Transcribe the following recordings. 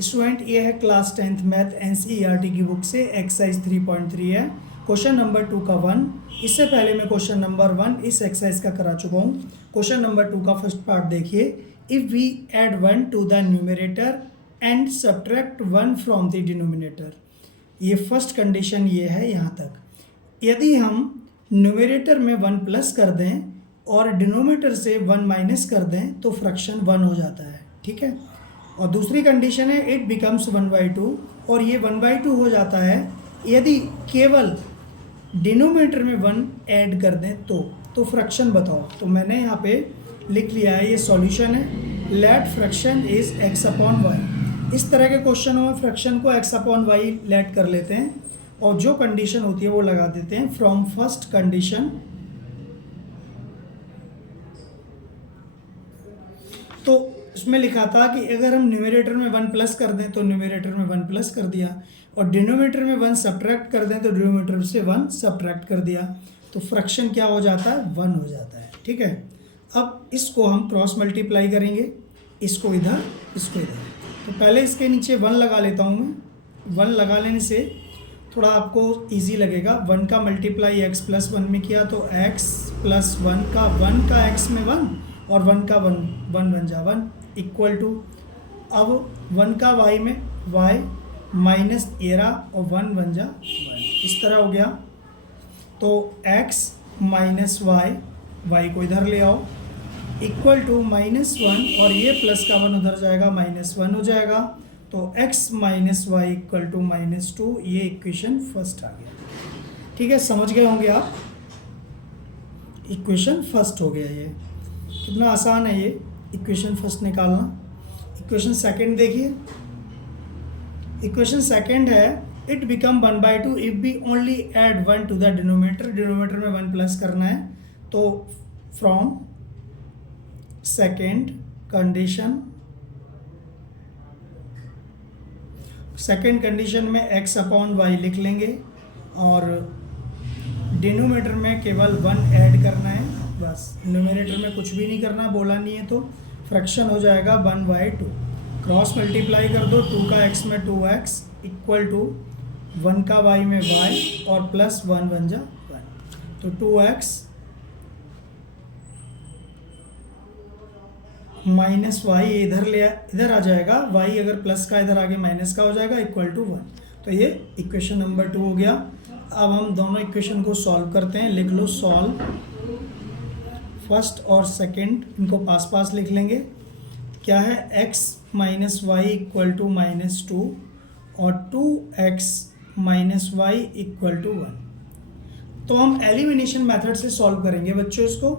Student ये है class 10th math NCERT की बुक से एक्सरसाइज 3.3 है। क्वेश्चन नंबर 2 का 1। इससे पहले मैं क्वेश्चन नंबर 1 इस एक्सरसाइज का करा चुका हूँ। क्वेश्चन नंबर 2 का फर्स्ट पार्ट देखिए। If we add 1 to the numerator and subtract 1 from the denominator, ये फर्स्ट कंडीशन ये है यहाँ तक। यदि हम न्यूमरेटर में 1 प्लस कर दें और डिनोमिनेटर से 1 माइनस कर दें तो फ्रैक्शन 1 हो जाता है, ठीक है। और दूसरी कंडीशन है इट बिकम्स 1/2, और ये 1/2 हो जाता है यदि केवल डिनोमिनेटर में 1 ऐड कर दें तो फ्रैक्शन बताओ। तो मैंने यहाँ पे लिख लिया है, ये सॉल्यूशन है। Let fraction is x/y। इस तरह के क्वेश्चनों में फ्रैक्शन को x/y लेट कर लेते हैं और जो कंडीशन होती है वो लगा देते हैं। फ्रॉम फर्स्ट कंडीशन, तो उसमें लिखा था कि अगर हम न्यूमरेटर में 1 प्लस कर दें तो न्यूमरेटर में 1 प्लस कर दिया, और डिनोमिनेटर में 1 सब्ट्रैक्ट कर दें तो डिनोमिनेटर से 1 सब्ट्रैक्ट कर दिया, तो फ्रैक्शन क्या हो जाता है, 1 हो जाता है, ठीक है। अब इसको हम क्रॉस मल्टीप्लाई करेंगे, इसको इधर इसको इधर। तो पहले इसके नीचे 1 लगा लेता हूँ मैं। 1 लगा लेने से थोड़ा आपको ईजी लगेगा। 1 का मल्टीप्लाई x+1 में किया तो x+1 का 1 का x में 1 और 1 का 1 बन जा 1 इक्वल टू, अब 1 का y में y माइनस 13 और 1 बन जा 1, इस तरह हो गया। तो x माइनस y को इधर ले आओ इक्वल टू -1, और ये प्लस का 1 उधर जाएगा, -1 हो जाएगा। तो x minus y equal to -2, ये इक्वेशन फर्स्ट आ गया, ठीक है। समझ गए होंगे आप, इक्वेशन फर्स्ट हो गया। ये कितना आसान है ये इक्वेशन फर्स्ट निकालना। इक्वेशन सेकंड देखिए। इक्वेशन सेकंड है it become 1/2 if we only add 1 to the denominator. Denominator में 1 प्लस करना है, तो from second condition, second condition में x/y लिख लेंगे और डिनोमिनेटर में केवल 1 ऐड करना है, बस। न्यूमरेटर में कुछ भी नहीं करना, बोला नहीं है, तो फ्रैक्शन हो जाएगा 1/2। क्रॉस मल्टीप्लाई कर दो, 2 का x में 2x इक्वल टू 1 का y में y और प्लस 1 बन जा 1। तो 2x माइनस y इधर आ जाएगा, y अगर प्लस का इधर आगे माइनस का हो जाएगा इक्वल टू 1। तो ये इक्वेशन नंबर 2 हो गया। अब हम दोनों इक्वेशन को सॉल्व करते हैं। लिख लो सॉल्व। फर्स्ट और सेकंड इनको पास पास लिख लेंगे। क्या है, x minus y equal to -2 और 2x minus y equal to 1। तो हम एलिमिनेशन मेथड से सॉल्व करेंगे बच्चों इसको।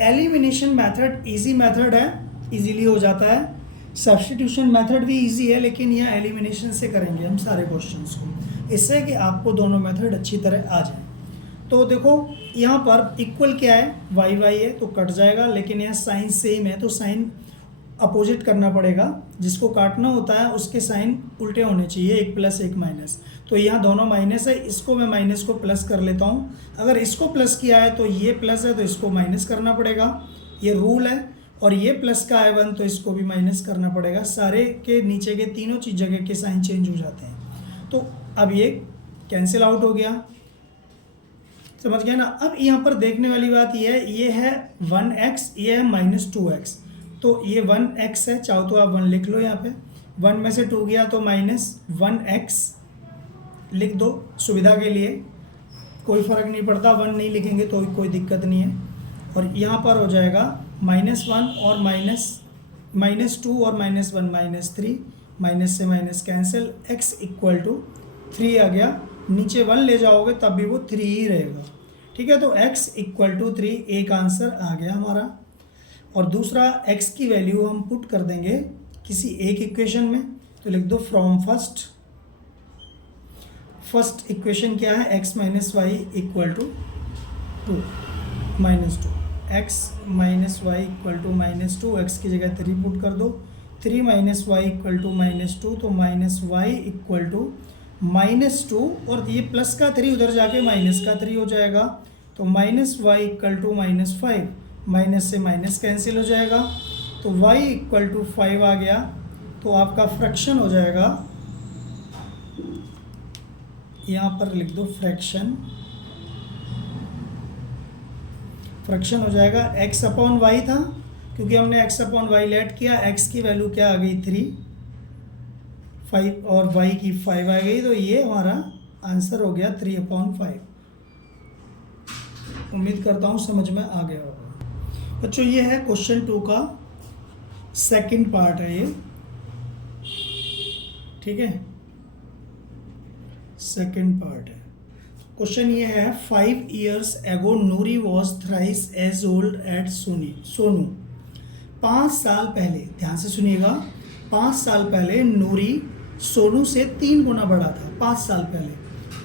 एलिमिनेशन मेथड इजी मेथड है, इजीली हो जाता है। सब्स्टिट्यूशन मेथड भी इजी है, लेकिन यहाँ एलिमिनेशन से करेंगे हम सारे क्वेश्चंस को, इससे कि आपको दोनों मेथड अच्छी तरह आ जाए। तो देखो यहाँ पर इक्वल क्या है, वाई है तो कट जाएगा, लेकिन यहाँ साइन सेम है तो साइन अपोजिट करना पड़ेगा। जिसको काटना होता है उसके साइन उल्टे होने चाहिए, 1 प्लस 1 माइनस। तो यहाँ दोनों माइनस है, इसको मैं माइनस को प्लस कर लेता हूँ। अगर इसको प्लस किया है तो ये प्लस है तो इसको माइनस करना पड़ेगा, ये रूल है। और ये प्लस का है 1 तो इसको भी माइनस करना पड़ेगा। सारे के नीचे के तीनों चीज जगह के साइन चेंज हो जाते हैं। तो अब ये कैंसिल आउट हो गया, समझ गया ना। अब यहाँ पर देखने वाली बात ये है 1x, ये है -2x। तो ये 1x है, चाहो तो आप 1 लिख लो यहाँ पे। 1 में से 2 गया तो -1x लिख दो सुविधा के लिए, कोई फ़र्क नहीं पड़ता, 1 नहीं लिखेंगे तो कोई दिक्कत नहीं है। और यहाँ पर हो जाएगा -1 और -2 और -1 -3, माइनस से minus cancel, x equal to 3 आ गया। नीचे 1 ले जाओगे तब भी वो 3 ही रहेगा, ठीक है। तो x इक्वल टू 3 एक आंसर आ गया हमारा। और दूसरा x की वैल्यू हम पुट कर देंगे किसी एक इक्वेशन में। तो लिख दो फ्रॉम फर्स्ट इक्वेशन क्या है, x minus y equal to 2 -2, x minus y equal to -2, x की जगह 3 पुट कर दो। 3 माइनस वाई इक्वल टू -2, तो माइनस वाई इक्वल टू -2, और ये प्लस का 3 उधर जाके माइनस का 3 हो जाएगा। तो minus y equal to -5, minus से माइनस कैंसिल हो जाएगा। तो y इक्वल टू 5 आ गया। तो आपका फ्रैक्शन हो जाएगा, यहाँ पर लिख दो फ्रैक्शन, फ्रैक्शन हो जाएगा x अपॉन वाई था, क्योंकि हमने x अपॉन वाई लेट किया, x की वैल्यू क्या आ गई 3, 5 और y की 5 आ गई, तो ये हमारा आंसर हो गया 3/5। उम्मीद करता हूँ समझ में आ गया होगा बच्चों। ये है क्वेश्चन 2 का सेकंड पार्ट है ये, ठीक है, सेकंड पार्ट है। क्वेश्चन ये है 5 years ago Noori was thrice as old at Sonu. 5 साल पहले, ध्यान से सुनिएगा, 5 साल पहले नूरी सोनू से 3 गुना बड़ा था, 5 साल पहले।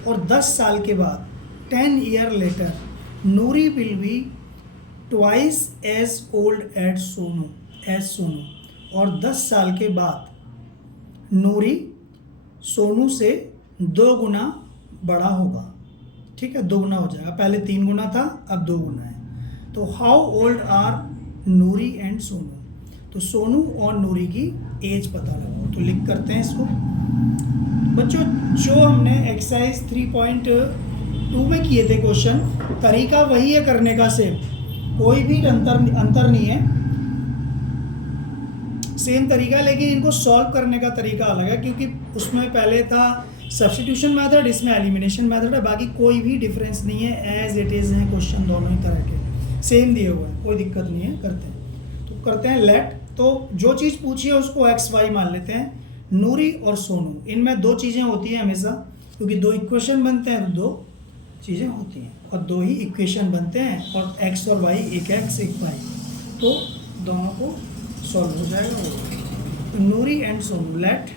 और 10 साल के बाद 10 year later Noori will be twice as old at Sonu. और 10 साल के बाद नूरी सोनू से 2 गुना बड़ा होगा, ठीक है, 2 गुना हो जाएगा, पहले 3 गुना था अब 2 गुना है। तो how old are Noori and Sonu, तो सोनू और नूरी की एज पता लगाओ। तो लिख करते हैं इसको बच्चों। जो हमने एक्सरसाइज 3.2 में किए थे क्वेश्चन, तरीका वही है करने का, सेम, कोई भी अंतर नहीं है, सेम तरीका, लेकिन इनको सॉल्व करने का तरीका अलग है, क्योंकि उसमें पहले था सब्स्टिट्यूशन मेथड, इसमें एलिमिनेशन मेथड है, बाकी कोई भी डिफरेंस नहीं है, एज इट इज़ हैं क्वेश्चन, दोनों ही तरह के सेम दिए हुए हैं, कोई दिक्कत नहीं है। करते हैं तो करते हैं लेट, तो जो चीज़ पूछी है उसको एक्स वाई मान लेते हैं। नूरी और सोनू, इनमें 2 चीज़ें होती हैं हमेशा, क्योंकि 2 इक्वेशन बनते हैं तो 2 चीज़ें होती हैं, और 2 ही इक्वेशन बनते हैं, और एक्स और वाई, एक एक्स एक वाई, तो दोनों को सॉल्व हो जाएगा वो। तो Noori and Sonu, let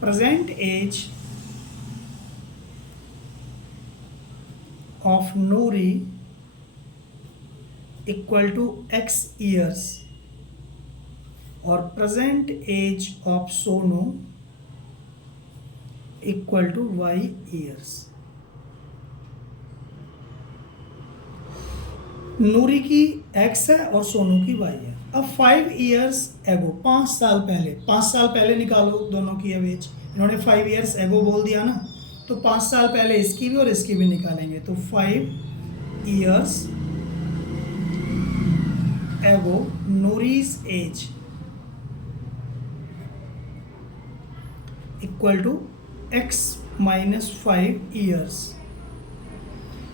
present age of Noori equal to x years और present age of Sonu equal to y years। नूरी की x है और सोनू की y है। अब 5 years ago, 5 साल पहले, 5 साल पहले निकालो दोनों की एवरेज, इन्होंने 5 years ago बोल दिया ना, तो 5 साल पहले इसकी भी और इसकी भी निकालेंगे। तो 5 years ago Noori's age equal to x minus 5 years।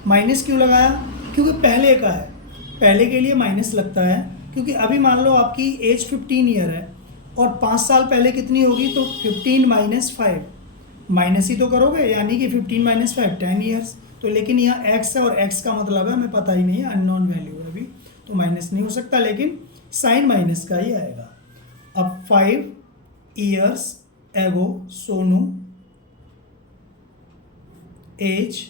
Minus क्यों लगाया, क्योंकि पहले का है, पहले के लिए माइनस लगता है, क्योंकि अभी मान लो आपकी एज 15 ईयर है और 5 साल पहले कितनी होगी, तो 15 माइनस 5, माइनस ही तो करोगे, यानी कि 15 माइनस 5 10 ईयर्स। तो लेकिन यहाँ x है और x का मतलब है हमें पता ही नहीं है, अननोन वैल्यू है अभी, तो माइनस नहीं हो सकता, लेकिन साइन माइनस का ही आएगा। अब 5 years ago Sonu age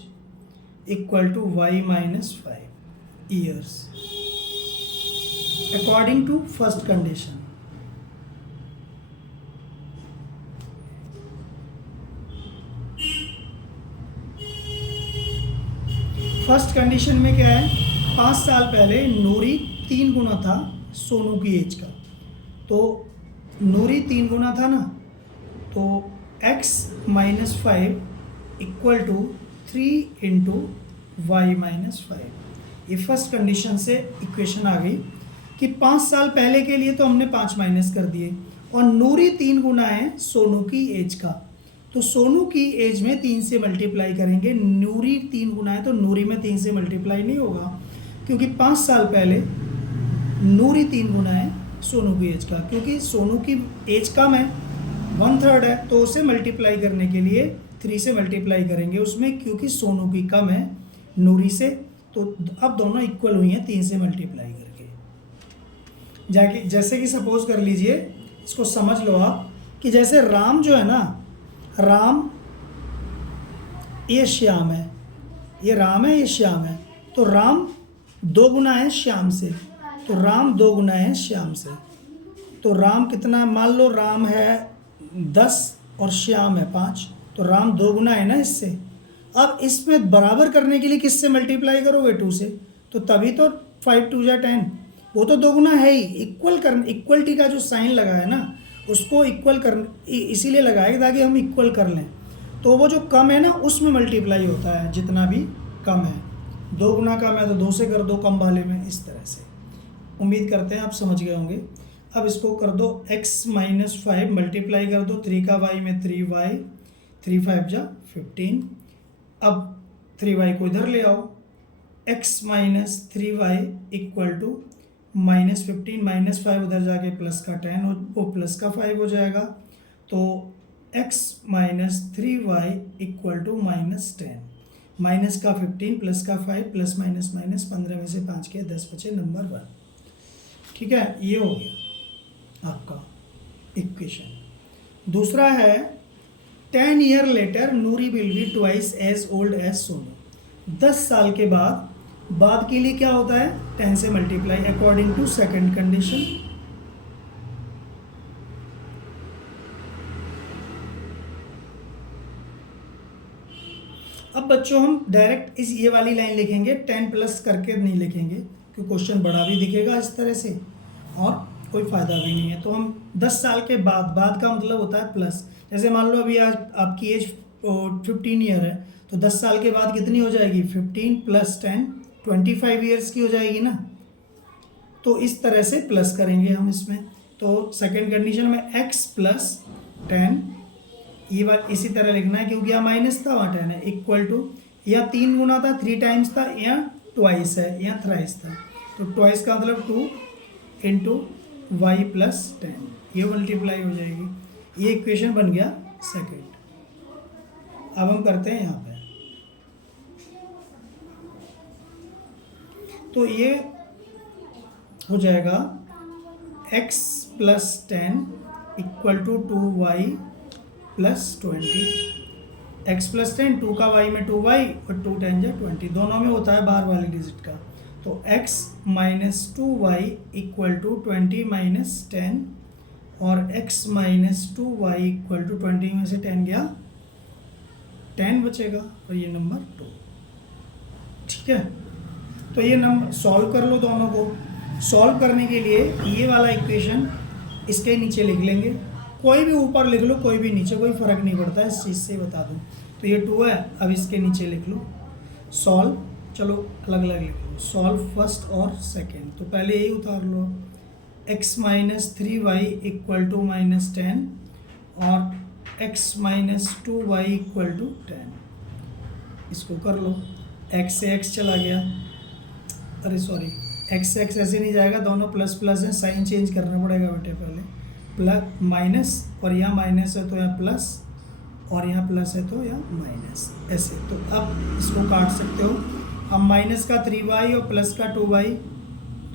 equal to y minus 5 years according to first condition। First condition में क्या है, 5 साल पहले नूरी 3 गुना था सोनू की एज का, तो नूरी 3 गुना था ना, तो x minus 5 equal to 3 into y minus 5। ये फर्स्ट कंडीशन से इक्वेशन आ गई कि 5 साल पहले के लिए तो हमने 5 माइनस कर दिए, और नूरी 3 गुना है सोनू की एज का, तो सोनू की एज में 3 से मल्टीप्लाई करेंगे। नूरी 3 गुना है तो नूरी में 3 से मल्टीप्लाई नहीं होगा, क्योंकि 5 साल पहले नूरी 3 गुना है सोनू की एज का, क्योंकि सोनू की एज कम है, 1/3 है, तो उसे मल्टीप्लाई करने के लिए 3 से मल्टीप्लाई करेंगे उसमें, क्योंकि सोनू की कम है नूरी से, तो अब दोनों इक्वल हुई हैं 3 से मल्टीप्लाई करके। जाके जैसे कि सपोज कर लीजिए, इसको समझ लो आप, कि जैसे राम जो है ना, राम ये श्याम है, ये राम है, ये श्याम है, तो राम 2 गुना है श्याम से, तो राम 2 गुना है श्याम से, तो राम कितना, मान लो राम है 10 और श्याम है 5, तो राम 2 गुना है ना इससे। अब इसमें बराबर करने के लिए किससे मल्टीप्लाई करोगे, 2 से, तो तभी तो 5 2 जा 10, वो तो 2 गुना है ही, इक्वलिटी का जो साइन लगा है ना, उसको इक्वल कर इसीलिए लगाएगा ताकि हम इक्वल कर लें। तो वो जो कम है ना उसमें मल्टीप्लाई होता है, जितना भी कम है। 2 गुना कम है तो 2 से कर दो कम वाले में, इस तरह से। उम्मीद करते हैं आप समझ गए होंगे। अब इसको कर दो x माइनस 5 मल्टीप्लाई कर दो 3 का y में 3y, 3 5 जा 15। अब 3y को इधर ले आओ, x minus 3y equal to minus 15 minus 5 उधर जाके प्लस का 10 वो प्लस का 5 हो जाएगा। तो x minus 3y equal to minus 10, minus का 15 प्लस का 5 प्लस माइनस माइनस 15 में से 5 के 10 बचे, नंबर 1। ठीक है, ये हो गया आपका इक्वेशन। दूसरा है 10 year later Noori will be twice as old as Sonu. 10 साल के बाद के लिए क्या होता है, 10 से multiply according to second condition. अब बच्चों हम डायरेक्ट इस ये वाली लाइन लिखेंगे, 10 प्लस करके नहीं लिखेंगे क्योंकि क्वेश्चन बड़ा भी दिखेगा इस तरह से और कोई फ़ायदा भी नहीं है। तो हम 10 साल के बाद का मतलब होता है प्लस। जैसे मान लो अभी आज आपकी एज 15 ईयर है, तो 10 साल के बाद कितनी हो जाएगी, 15 प्लस 10 25 ईयर्स की हो जाएगी ना। तो इस तरह से प्लस करेंगे हम इसमें। तो सेकंड कंडीशन में x प्लस 10, ये बात इसी तरह लिखना है क्योंकि यहाँ माइनस था वहाँ 10 है, इक्वल टू या 3 गुना था 3 टाइम्स था, या ट्वाइस है या थ्राइस था। तो ट्वाइस का मतलब 2 इंटू वाई प्लस 10, ये मल्टीप्लाई हो जाएगी। ये इक्वेशन बन गया सेकंड। अब हम करते हैं यहाँ पे, तो ये हो जाएगा x plus 10 equal to 2y plus 20। x plus 10 2 का y में 2y और 2 10 जा 20, दोनों में होता है बाहर वाली डिजिट का। तो x minus 2y equal to 20 minus 10 और x minus 2y equal to 20 में से 10 गया 10 बचेगा और ये नंबर 2। ठीक है, तो ये नंबर सॉल्व कर लो। दोनों को सॉल्व करने के लिए ये वाला इक्वेशन इसके नीचे लिख लेंगे, कोई भी ऊपर लिख लो कोई भी नीचे, कोई फ़र्क नहीं पड़ता है, इस चीज़ से बता दूँ। तो ये 2 है, अब इसके नीचे लिख लो सॉल्व। चलो अलग अलग लिख लो, सॉल्व फर्स्ट और सेकेंड। तो पहले यही उतार लो, x minus 3y equal to minus 10 और x minus 2y equal to 10। इसको कर लो, x से x चला गया, अरे सॉरी x से x ऐसे नहीं जाएगा, दोनों प्लस प्लस है, साइन चेंज करना पड़ेगा बेटे पहले। प्लस माइनस, और यहाँ माइनस है तो यहाँ प्लस, और यहाँ प्लस है तो यहाँ माइनस, ऐसे। तो अब इसको काट सकते हो हम, माइनस का 3y और प्लस का 2y,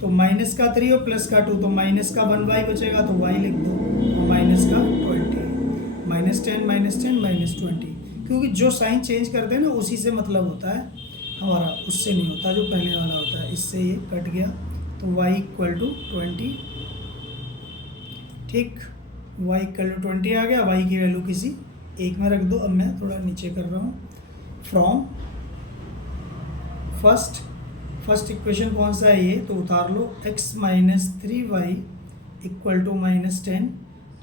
तो माइनस का 3 और प्लस का 2, तो माइनस का 1y बचेगा तो y लिख दो, और माइनस का 20, माइनस 10 माइनस 10 माइनस 20, क्योंकि जो साइन चेंज करते हैं ना उसी से मतलब होता है हमारा, उससे नहीं होता जो पहले वाला होता है। इससे ये कट गया तो y इक्वल टू 20। ठीक, y इक्वल टू 20 आ गया, y की वैल्यू किसी एक में रख दो। अब मैं थोड़ा नीचे कर रहा हूँ, फ्रॉम फर्स्ट इक्वेशन कौन सा है ये, तो उतार लो, x minus 3y equal to minus 10,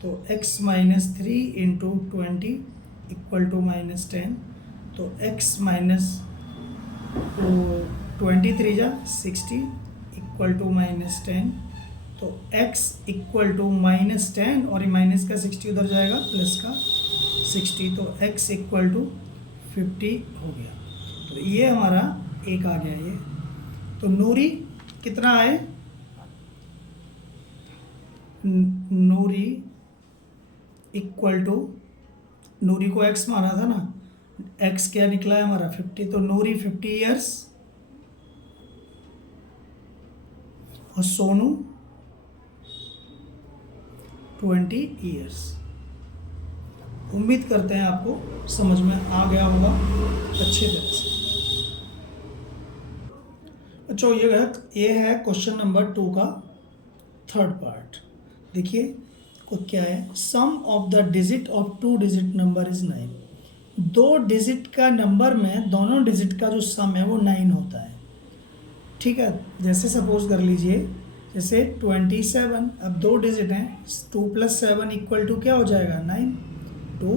तो x minus 3 into 20 equal to minus 10, तो x माइनस 23 जा 60 इक्वल टू माइनस 10, तो x इक्वल टू माइनस 10 और ये माइनस का 60 उधर जाएगा प्लस का 60, तो x इक्वल टू 50 हो गया। तो ये हमारा एक आ गया ये। तो नूरी कितना आए, नूरी इक्वल टू, नूरी को x माना था ना, x क्या निकला है हमारा 50, तो नूरी 50 ईयर्स और सोनू 20 ईयर्स। उम्मीद करते हैं आपको समझ में आ गया होगा अच्छे तरह से। अच्छा, ये है क्वेश्चन नंबर 2 का थर्ड पार्ट। देखिए को क्या है, sum of the digit of 2 digit number is 9। 2 digit का नंबर में दोनों डिजिट का जो सम है वो 9 होता है। ठीक है, जैसे सपोज कर लीजिए जैसे 27, अब 2 डिजिट हैं, 2 + 7 = क्या हो जाएगा 9, 2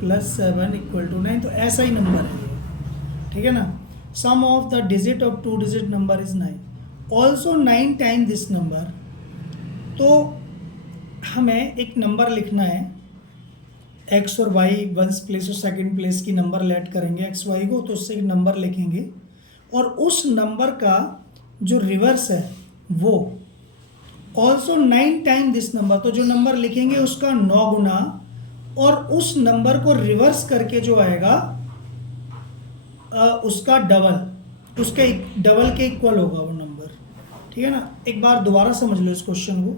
+ 7 = 9, तो ऐसा ही नंबर है ये, ठीक है ना। Sum of the digit of 2 digit number is 9, also 9 time this number. तो हमें एक नंबर लिखना है, एक्स और वाई वंस प्लेस और सेकंड प्लेस की नंबर लेट करेंगे एक्स वाई को, तो उससे एक नंबर लिखेंगे और उस नंबर का जो रिवर्स है वो ऑल्सो 9 टाइम दिस नंबर, तो जो नंबर लिखेंगे उसका 9 गुना और उस नंबर को रिवर्स करके जो आएगा उसका डबल, उसके डबल के इक्वल होगा वो नंबर, ठीक है ना। एक बार दोबारा समझ लो इस क्वेश्चन को।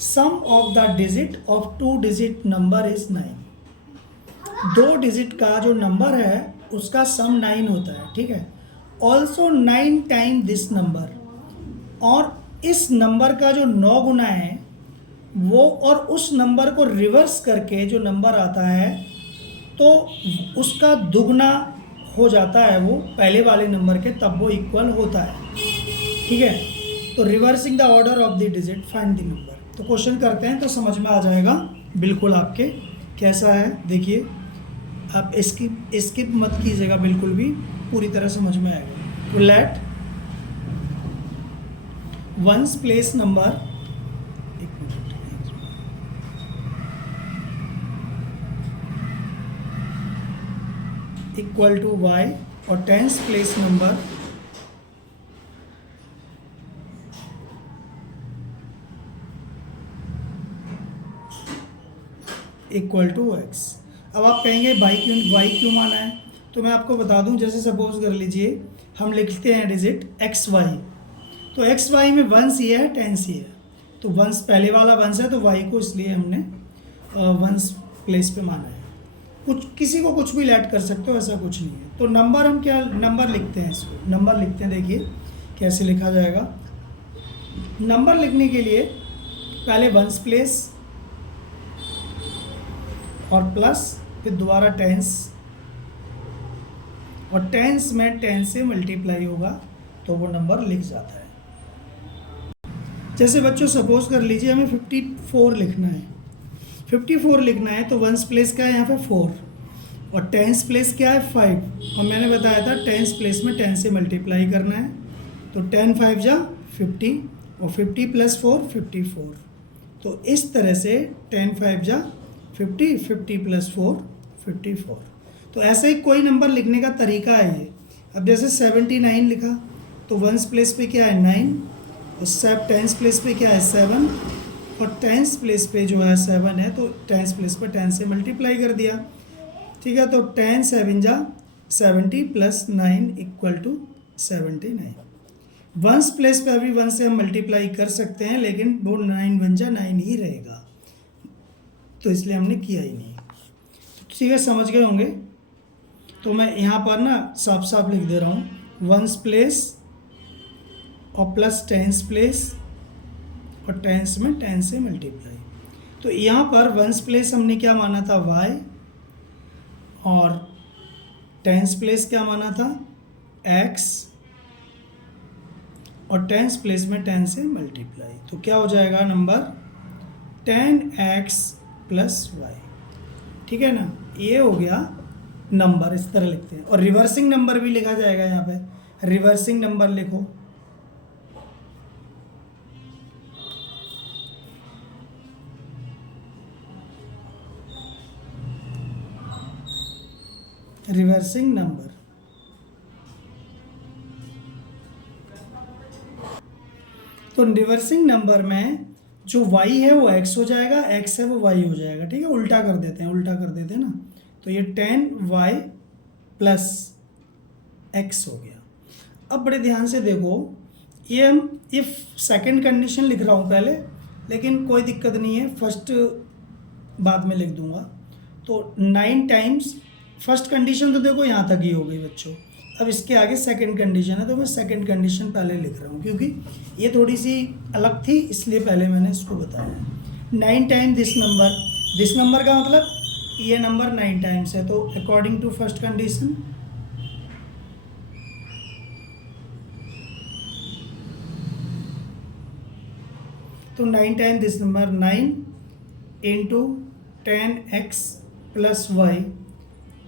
Sum of the digit of 2 digit number is 9, 2 digit का जो नंबर है उसका सम 9 होता है, ठीक है। ऑल्सो 9 टाइम दिस नंबर, और इस नंबर का जो 9 गुना है वो, और उस नंबर को रिवर्स करके जो नंबर आता है तो उसका दुगना हो जाता है वो पहले वाले नंबर के, तब वो इक्वल होता है, ठीक है। तो reversing the order of the digit find the number. तो क्वेश्चन करते हैं तो समझ में आ जाएगा बिल्कुल आपके कैसा है। देखिए आप स्किप मत कीजिएगा बिल्कुल भी, पूरी तरह समझ में आएगा। तो let ones place number equal to y और tens place number equal to x. अब आप कहेंगे वाई क्यों माना है, तो मैं आपको बता दूं, जैसे सपोज कर लीजिए हम लिखते हैं डिजिट एक्स वाई, तो एक्स वाई में वंस ये है टेंस ये है, तो वंस पहले वाला वंस है तो वाई को इसलिए हमने वंस प्लेस पे माना है। कुछ किसी को कुछ भी लेट कर सकते हो, ऐसा कुछ नहीं है। तो नंबर हम क्या नंबर लिखते हैं, इसको नंबर लिखते हैं। देखिए कैसे लिखा जाएगा। नंबर लिखने के लिए पहले वंस प्लेस और प्लस, फिर दोबारा टेंस, और टेंस में 10 से मल्टीप्लाई होगा तो वो नंबर लिख जाता है। जैसे बच्चों सपोज कर लीजिए हमें 54 लिखना है, 54 लिखना है तो वंस प्लेस क्या है यहाँ पे 4 और टेंस प्लेस क्या है 5, और मैंने बताया था टेंस प्लेस में 10 से मल्टीप्लाई करना है, तो 10 5 जा 50 और 50 + 4 54। तो इस तरह से 10 5 जा 50, 50 + 4 54। तो ऐसे ही कोई नंबर लिखने का तरीका है ये। अब जैसे 79 लिखा तो वंस प्लेस पे क्या है 9 और टेंस प्लेस पे क्या है 7 और टेंस प्लेस पे जो है 7 है, तो टेंस प्लेस पे 10 से मल्टीप्लाई कर दिया, ठीक है। तो 10 7 जा 70 + 9 = 79। वंस प्लेस पे अभी 1 से हम मल्टीप्लाई कर सकते हैं, लेकिन वो 9 1 जा 9 ही रहेगा, तो इसलिए हमने किया ही नहीं। ठीक है, समझ गए होंगे। तो मैं यहाँ पर ना साफ साफ लिख दे रहा हूँ, वंस प्लेस और प्लस टेंस प्लेस और टेंस में 10 से मल्टीप्लाई। तो यहाँ पर वंस प्लेस हमने क्या माना था y, और टेंस प्लेस क्या माना था x, और टेंस प्लेस में 10 से मल्टीप्लाई। तो क्या हो जाएगा नंबर 10x + y, ठीक है ना। ये हो गया नंबर, इस तरह लिखते हैं। और रिवर्सिंग नंबर भी लिखा जाएगा यहाँ पे, रिवर्सिंग नंबर लिखो, रिवर्सिंग नंबर। तो रिवर्सिंग नंबर में जो y है वो x हो जाएगा, x है वो y हो जाएगा, ठीक है। उल्टा कर देते हैं ना, तो ये 10y + x हो गया। अब बड़े ध्यान से देखो, ये हम इफ सेकंड कंडीशन लिख रहा हूँ पहले, लेकिन कोई दिक्कत नहीं है, फर्स्ट बाद में लिख दूंगा। तो 9 टाइम्स फर्स्ट कंडीशन तो देखो यहाँ तक ही हो गई बच्चों। अब इसके आगे सेकंड कंडीशन है, तो मैं सेकंड कंडीशन पहले लिख रहा हूँ, क्योंकि ये थोड़ी सी अलग थी, इसलिए पहले मैंने इसको बताया। 9 टाइम दिस नंबर का मतलब ये नंबर 9 टाइम्स है, तो अकॉर्डिंग टू फर्स्ट कंडीशन तो 9 time this number 9 into 10x plus y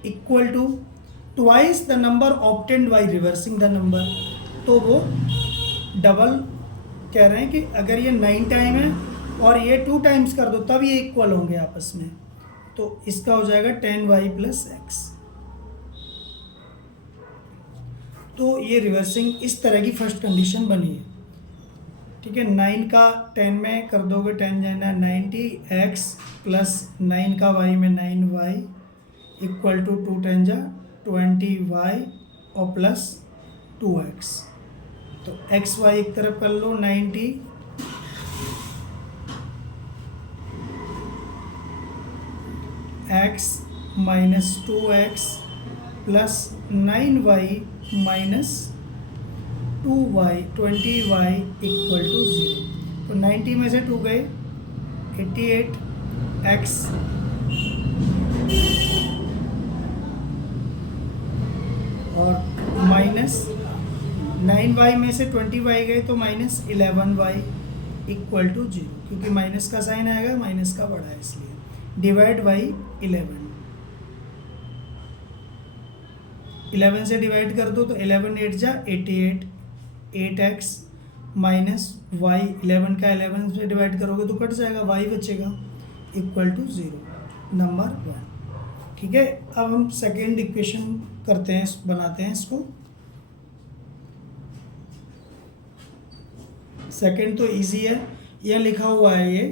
equal to twice the number obtained by reversing the number. तो वो डबल कह रहे हैं कि अगर ये 9 टाइम है और ये 2 टाइम्स कर दो तब ये इक्वल होंगे आपस में। तो इसका हो जाएगा 10y प्लस एक्स। तो ये रिवर्सिंग इस तरह की फर्स्ट कंडीशन बनी है। ठीक है, 9 का 10 में कर दोगे 10 जाना 90x प्लस 9 का y में 9y इक्वल टू 2 10 जा 20y और प्लस 2x। तो एक्स वाई एक तरफ कर लो 90 x minus 2x plus 9y minus 2y 20y equal to 0। तो 90 में से 2 गए 88x और माइनस 9y में से 20y गए तो माइनस 11y इक्वल टू 0, क्योंकि माइनस का साइन आएगा, माइनस का बड़ा है इसलिए। डिवाइड बाई 11 से डिवाइड कर दो तो 11 8 जा 88 8x माइनस वाई 11 का 11 से डिवाइड करोगे तो कट जाएगा, y बचेगा इक्वल टू 0 नंबर 1। ठीक है, अब हम सेकेंड इक्वेशन करते हैं, बनाते हैं इसको। सेकेंड तो इजी है, यह लिखा हुआ है ये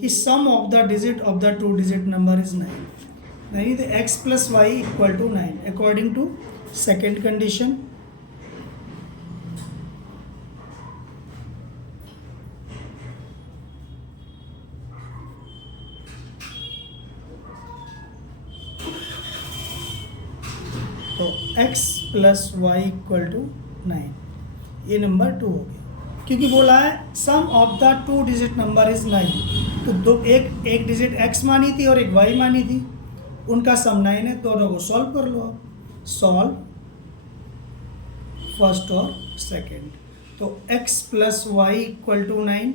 कि sum of the digit of the 2 digit number is 9। नहीं तो x plus y equal to 9 according to second condition. तो x plus y equal to 9, ये नंबर 2 हो गया, क्योंकि बोला है sum of the 2 digit number is 9। तो दो एक डिजिट x मानी थी और एक y मानी थी, उनका सम 9 है, दोनों को सॉल्व कर लो आप। सॉल्व फर्स्ट और सेकेंड। तो x plus y equal to 9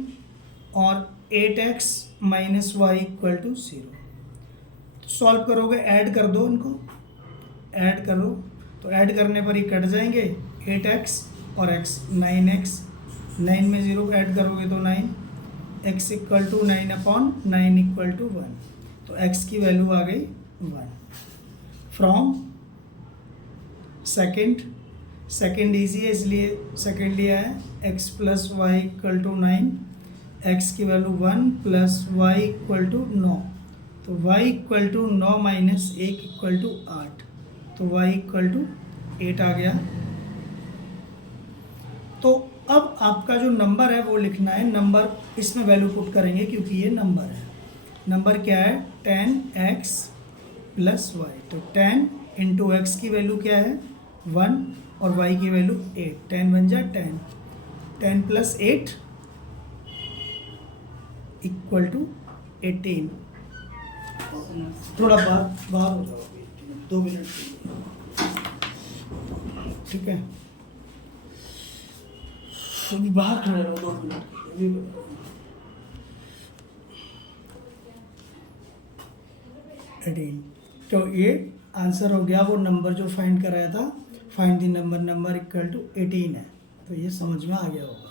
और 8x minus y equal to 0। Solve करोगे, ऐड कर दो इनको, ऐड करो तो ऐड करने पर ही कट जाएंगे 8x और x 9x, 9 में 0 ऐड करोगे तो 9, x equal to 9 upon 9 equal to 1। तो x की वैल्यू आ गई 1 फ्रॉम सेकेंड ईजी है इसलिए सेकेंड लिया है। x plus y equal to 9, x की value 1 plus y equal to 9। तो y equal to 9 minus 1 equal to 8, तो y इक्वल टू 8 आ गया। तो अब आपका जो नंबर है वो लिखना है, नंबर इसमें वैल्यू पुट करेंगे क्योंकि ये नंबर है। नंबर क्या है 10x प्लस वाई। तो 10 इंटू एक्स की वैल्यू क्या है 1 और y की वैल्यू 8, 10 बन जा 10, 10 प्लस 8 इक्वल टू 18। थोड़ा बाहर हो जाओ 2 मिनट के लिए, ठीक है, अभी बाहर खड़े रहो 2 मिनट। तो ये आंसर हो गया, वो नंबर जो फाइंड कराया था, find the number equal to 18 है। तो ये समझ में आ गया होगा।